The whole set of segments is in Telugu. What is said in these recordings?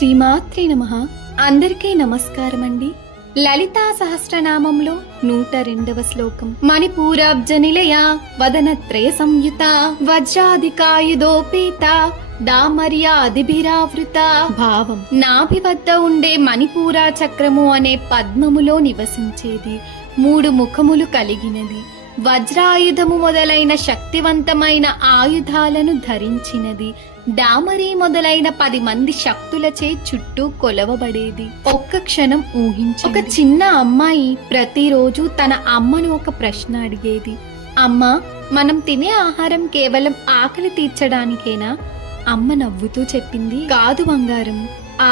శ్రీమాత్రే నమః. అందరికీ నమస్కారం అండి. లలితా సహస్రనామంలో 102వ శ్లోకం. మణిపూరాబ్జ నిలయ వదనత్రయ సంయుత వజ్రాధికాయుధోపేత దామర్యాదిభిరావృత. భావం: నాభి వద్ద ఉండే మణిపూరా చక్రము అనే పద్మములో నివసించేది, 3 ముఖములు కలిగినది, వజ్రాయుధము మొదలైన శక్తివంతమైన ఆయుధాలను ధరించినది, డామరి మొదలైన 10 మంది శక్తులచే చుట్టూ కొలవబడేది. ఒక్క క్షణం ఊహించి, ఒక చిన్న అమ్మాయి ప్రతిరోజు తన అమ్మను ఒక ప్రశ్న అడిగేది. అమ్మా, మనం తినే ఆహారం కేవలం ఆకలి తీర్చడానికేనా? అమ్మ నవ్వుతూ చెప్పింది, కాదు బంగారం.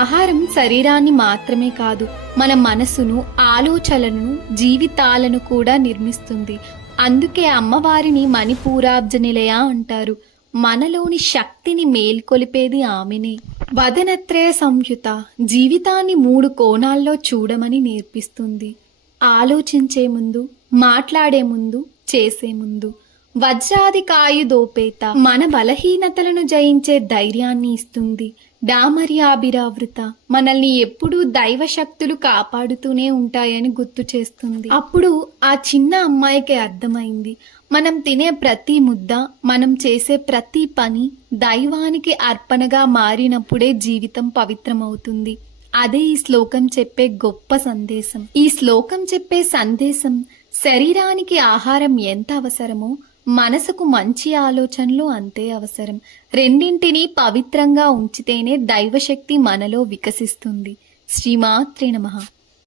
ఆహారం శరీరాన్ని మాత్రమే కాదు, మన మనసును, ఆలోచనలను, జీవితాలను కూడా నిర్మిస్తుంది. అందుకే అమ్మవారిని మణిపూరాబ్జ నిలయ అంటారు. మనలోని శక్తిని మేల్కొలిపేది ఆమెనే. వదనత్రయ సంయుత జీవితాన్ని 3 కోణాల్లో చూడమని నేర్పిస్తుంది. ఆలోచించే ముందు, మాట్లాడే ముందు, చేసే ముందు. వజ్రాధికాయుధోపేత మన బలహీనతలను జయించే ధైర్యాన్ని ఇస్తుంది. డామర్యాభిరావృత మనల్ని ఎప్పుడూ దైవ శక్తులు కాపాడుతూనే ఉంటాయని గుర్తు చేస్తుంది. అప్పుడు ఆ చిన్న అమ్మాయికి అర్థమైంది, మనం తినే ప్రతి ముద్ద, మనం చేసే ప్రతి పని దైవానికి అర్పణగా మారినప్పుడే జీవితం పవిత్రమవుతుంది. అదే ఈ శ్లోకం చెప్పే గొప్ప సందేశం. ఈ శ్లోకం చెప్పే సందేశం శరీరానికి ఆహారం ఎంత అవసరమో మనసుకు మంచి ఆలోచనలు అంతే అవసరం. రెండింటినీ పవిత్రంగా ఉంచితేనే దైవశక్తి మనలో వికసిస్తుంది. శ్రీమాత్రే నమః.